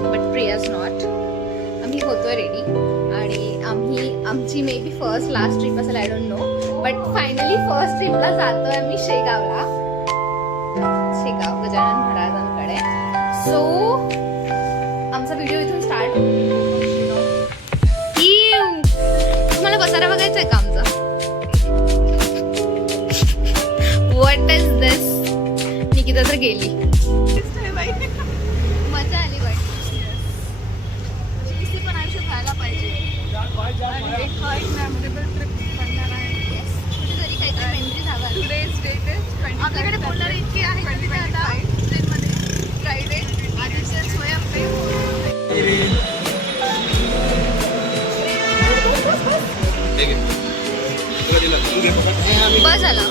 But Priya's not. आम्ही होतो ready आणि आमची may be first last trip असेल, I don't know, but finally first ट्रिपला जातोय आम्ही शेगाव गजानन महाराजांकडे. सो आमचा व्हिडिओ इथून स्टार्ट. तुम्हाला बसायला बघायचं आहे का आमचा? व्हॉट इज दिस? निकिता तर गेली. मजा आली बट पण आयुष्यात व्हायला पाहिजे. कुठेतरी काहीतरी मेमरीज हवा. आपल्याकडे बोलणारे इतके आहेत ट्रेनमध्ये. फ्रायडे आधीचे स्वयं बस झाला.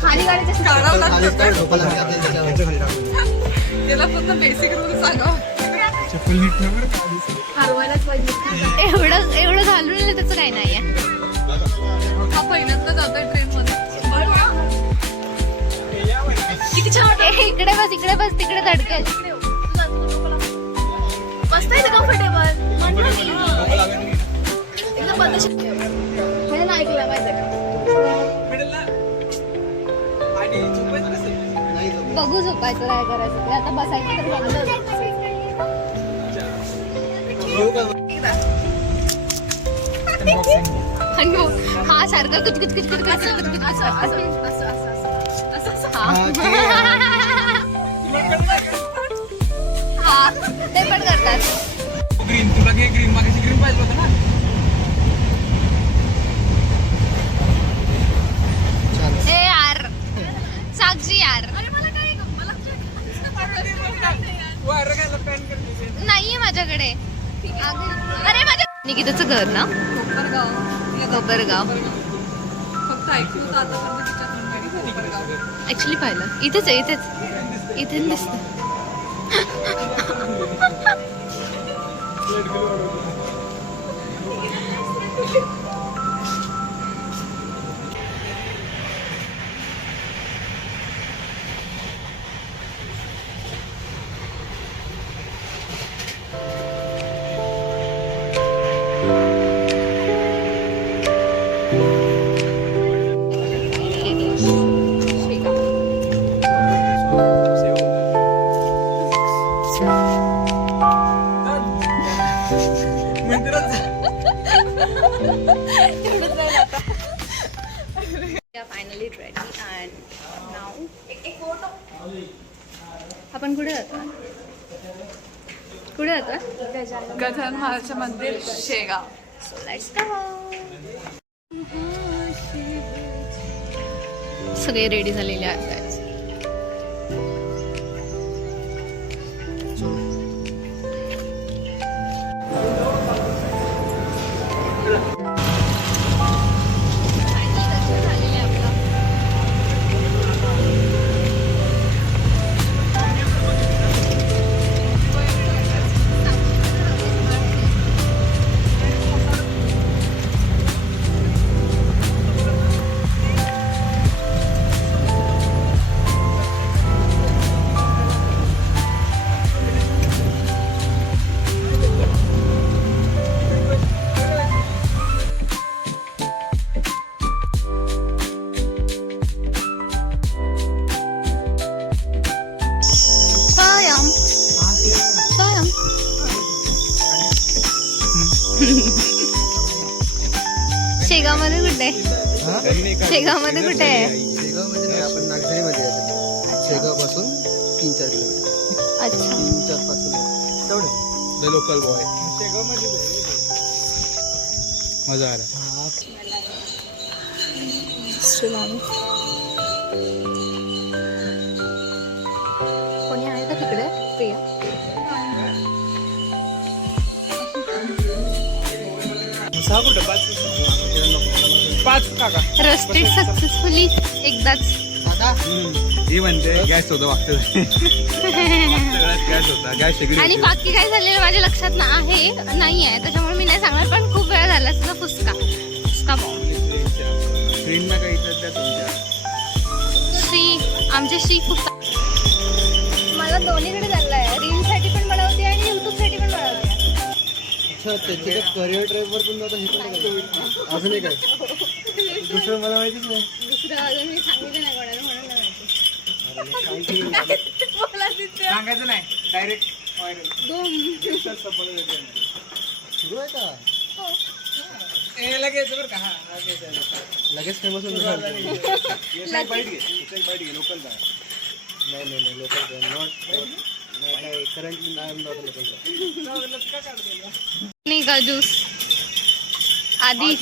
खाली गाडीच्या फक्त बेसिक रूल सांगा. एवढं घालून त्याचं काही नाही आहे. हा पहिल्यांदा जातोय ट्रेन मध्ये. इकडे बस तिकडे धडकेल. बसता येते कम्फर्टेबल. म्हणजे नाही ऐकलं माहिती का? बघू झोपायचं काय करायचं ते. आता बसायचं तर हा सारखं कुचकुच हा ते पण करतात. ग्रीन तुला घे. ग्रीन मागायची ग्रीन पाहिजे होतं ना. ए यार साक्षी यार नाहीये माझ्याकडे. अरे माझ्या निकिताचं घर ना कोपरगाव. फक्त ऐकून होतं आतापर्यंत तिच्या कोपरगाव. ऍक्च्युली पाहिलं इथेच आहे. इथे दिसतं. फायनली रेडी अँड नाव आपण कुठे जातो? गजानन महाराजचं मंदिर शेगाव. So let's go. सगळे रेडी झालेले आहेत. शेगावमध्ये कुठे आहे? शेगावमध्ये कुठे आहे? शेगावमध्ये नाही, आपण नागझरीमध्ये आहे. शेगाव पासून 3-4 किलोमीटर. अच्छा 3-4-5 किलोमीटर तेवढं. लोकल बॉय मजा आ रहा. कोणी आहे का तिकडे? प्रिया रोस्टेड सक्सेसफुली एकदाच. ही म्हणते गॅस होतं मागच्या गॅस होता. गॅस आणि बाकी काय झालेलं माझ्या लक्षात नाही आहे, त्याच्यामुळे मी नाही सांगणार. पण खूप वेळ झाला तुझा फुसका बॉम्ब. फ्रेंडना काही त्या तुमच्या श्री आमचे श्री खूप मला दोन्हीकडे चाललाय. रीलसाठी पण बनवते आणि युट्यूबसाठी पण बनवते. अच्छा त्याचे करिअर ड्राईव्हवर पण आता हे पण करायचं. अजून एक आहे दुसरं मला माहितीच नाही. दुसरं अजून मी सांगितलं नाही कोणाला म्हणून नाही माहिती. सांगायचं नाही डायरेक्ट सुरू आहे का लगेच बरं का लगेच फेमस होऊन जाईल. लोकल नाही लोकल नाही करंटली नाही लोकल. नाही का ज्यूस आधी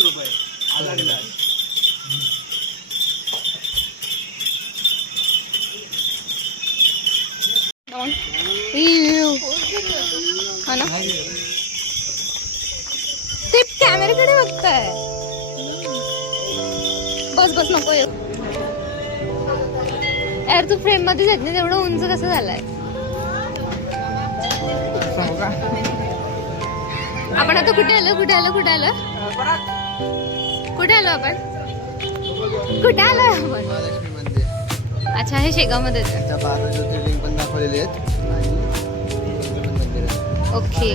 हा ना ते कॅमेऱ्याकडे बघताय. बस नको यार तू फ्रेम मध्ये येत नाही. तेवढं उंच कसं झालंय. आपण आता कुठे आलो आपण महालक्ष्मी मंदिर. अच्छा हे शेगावमध्ये त्या 12 ज्योतिर्लिंग पण दाखवलेले आहेत आणि इथे पण मंदिर आहे. ओके.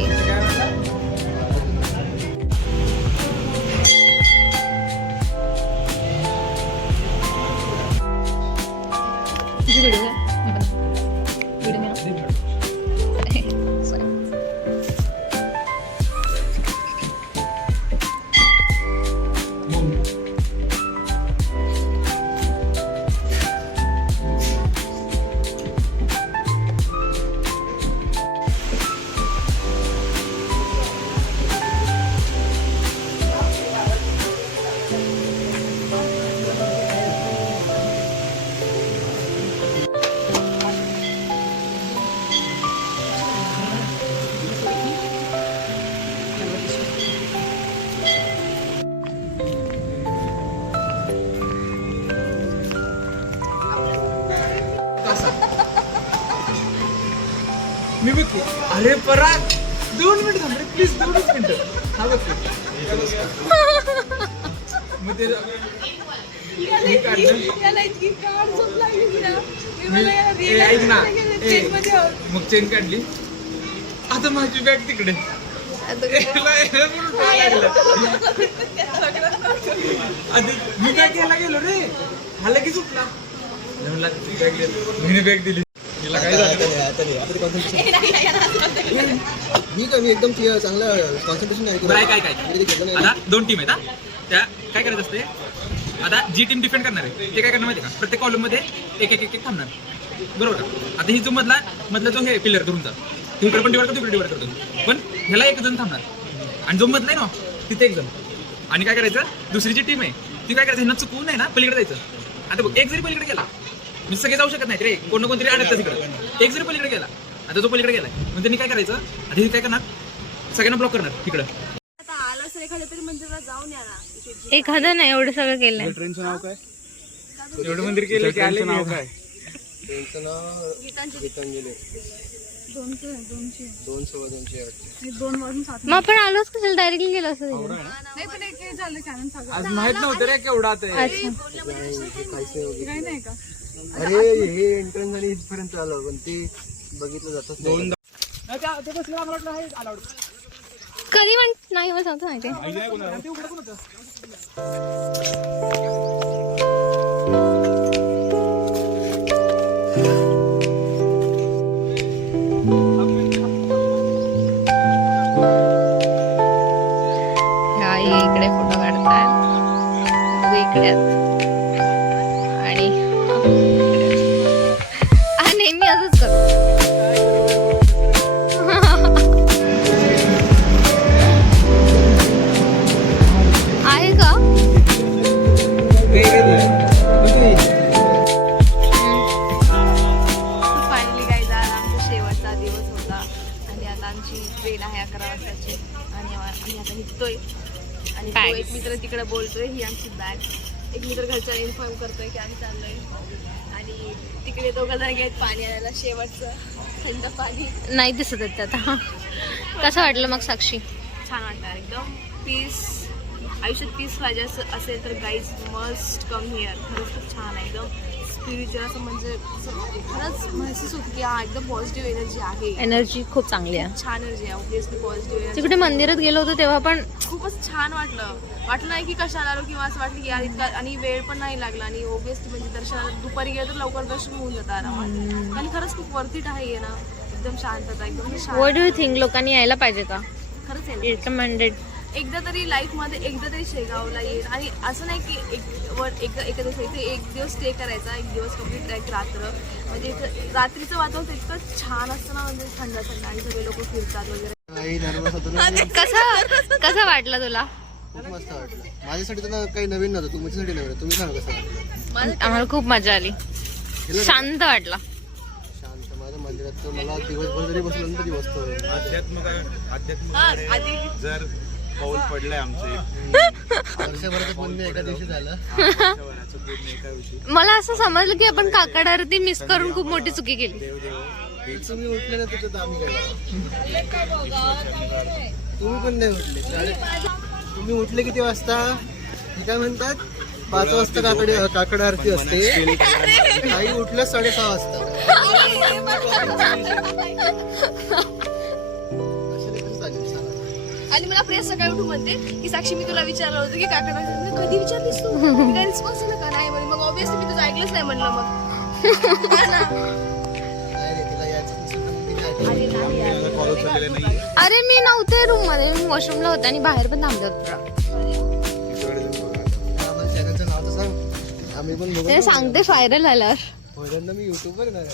मी बघ अरे पराग 2 मिनिट थांब रे प्लीज 2 मिनिट हा बघ मग ते मी काढलं ऐक ना मग चेन काढली. आता माझी बॅग तिकडे आधी मी काय घ्यायला गेलो रे हा लगेच उठला मी बॅग दिली. मी एकदम चांगलं कॉन्सन्ट्रेशन काय आता 2 टीम आहेत हा. त्या काय करायचं असते आता जी टीम डिफेंड करणार आहे ते काय करणार माहिती का प्रत्येक कॉलम मध्ये एक थांबणार बरोबर का. आता ही जो मधला जो हे पिलर धरून जातो इकडे पण डिवाइड करतो इकडे डिवाइड करतो पण ह्याला एक जण थांबणार आणि जो मधला आहे ना तिथे एक जण. आणि काय करायचं दुसरी जी टीम आहे ती काय करायचं ह्यांना चुकवून आहे ना पलीकडे जायचं. आता बघ एक जरी पलीकडे गेला मी सगळे जाऊ शकत नाही रे कोणतरी अडकतं तिकडे. एक जरी पलीकडे गेला आता जो पलीकडे गेलाय म्हणजे त्यांनी काय करायचं आता हे काय करणार सगळ्यांना ब्लॉक करणार तिकडं. एखादं नाही एवढं सगळं केलंय. ट्रेनचं नाव काय एवढं मंदिर केलं की आले नाव काय त्यांचं नाव गीतांजली 200 मग आपण आलोच कशाला डायरेक्टली गेलो असं. आज माहित नव्हतं रे केवढा ते. अरे हे एंट्रन्स आणि इथपर्यंत आलं पण ते बघितलं जातं. कधी म्हण नाही मला सांगतो माहिती. इकडे फोटो काढताय इकडे आणि नेहमी असंच करतो. आहे का फायनली काय झालं आमचा शेवटचा दिवस होता आणि आता आमची ट्रेन आहे 11 वाजताची आणि आम्ही आता निघतोय. आणि तो एक मित्र तिकडे बोलतोय ही आमची बॅग. एक मित्र घरच्या इन्फॉर्म करतोय की आम्ही चाललोय आणि तिकडे 2 जण आहेत पाणी आणायला शेवटचं थंड पाणी. नाही दिसत आता. कसं वाटलं मग साक्षी? छान वाटतं एकदम पीस आयुष्यात पीस पाहिजे असेल तर गाईज मस्ट कम हिअर. खरंच खूप छान आहे, एकदम स्पिरिच्युअल असं म्हणजे खरंच महसूस होतं की हा एकदम पॉझिटिव्ह एनर्जी आहे. एनर्जी खूप चांगली आहे. छान एनर्जी आहे, ऑब्विसली पॉझिटिव्ह एनर्जी. तिकडे मंदिरात गेलो होतो तेव्हा पण खूपच छान वाटलं नाही की कशाला आलो किंवा असं वाटलं की यार इतका, आणि वेळ पण नाही लागला. आणि ओबियसली म्हणजे दर्शनाला दुपारी गेलं तर लवकर दर्शन होऊन जातं आरामात. आणि खरंच खूप वर्थिट आहे ना, एकदम शांतता, एकदम व्हॉट शांत. डू यू थिंक लोकांनी यायला पाहिजे का? खरंच आहे. रिकमेंडेड. एकदा तरी लाईफमध्ये एकदा तरी शेगावला येईल. आणि असं नाही की एका दिवस इथे एक दिवस स्टे करायचा, एक दिवस कम्प्लीट एक रात्र. म्हणजे इथं रात्रीचं वातावरण इतकं छान असतं ना, म्हणजे थंड थंड, आणि सगळे लोक फिरतात वगैरे. काही नर्वस होतो ना. कसं वाटलं तुला? खूप मस्त वाटलं. माझ्यासाठी तर ना काही नवीन नव्हतं, तुमच्यासाठी नवीन. तुम्ही सांगा कसं वाटलं? आम्हाला खूप मजा आली, शांत वाटला. शांत. माझ्या मंदिरात तर मला दिवसभर जरी बसलं तरी बसतो. आधी जर पाऊल पडलंय आमचे वर्षभराचं पुण्य एका दिवशी झालं. वर्षभराचं पूर्ण एका दिवशी मला असं समजलं की आपण काकड आरती मिस करून खूप मोठी चुकी केली. तुम्ही उठले ना तिथं आम्ही गेलो. तुम्ही पण नाही उठले. तुम्ही उठले किती वाजता? हे काय म्हणतात, 5 वाजता काकड आरती असते. काही उठलं 6:30 वाजता. आणि मला प्रिया सकाळी उठून म्हणते की साक्षी मी तुला विचारलं होतं की काका कधी विचारलीस तू? मी काय रिस्पॉन्स दिला का? नाही म्हणे. मग ऑब्विसली मी तुझं ऐकलंच नाही म्हणलं. मग नाही रे, तिला यायचं नसेल तर मी नाही ऐकलं. फॉलो केलेले नाही. अरे मी नव्हते रूम मध्ये, मी वॉशरूमला होते आणि बाहेर पण थांबले होते. आम्हाला चॅनलचं नाव तर सांग, आम्ही पण बघू. ते सांगते व्हायरल आल्यावर. पहिल्यांदा मी युट्यूबवर नाही.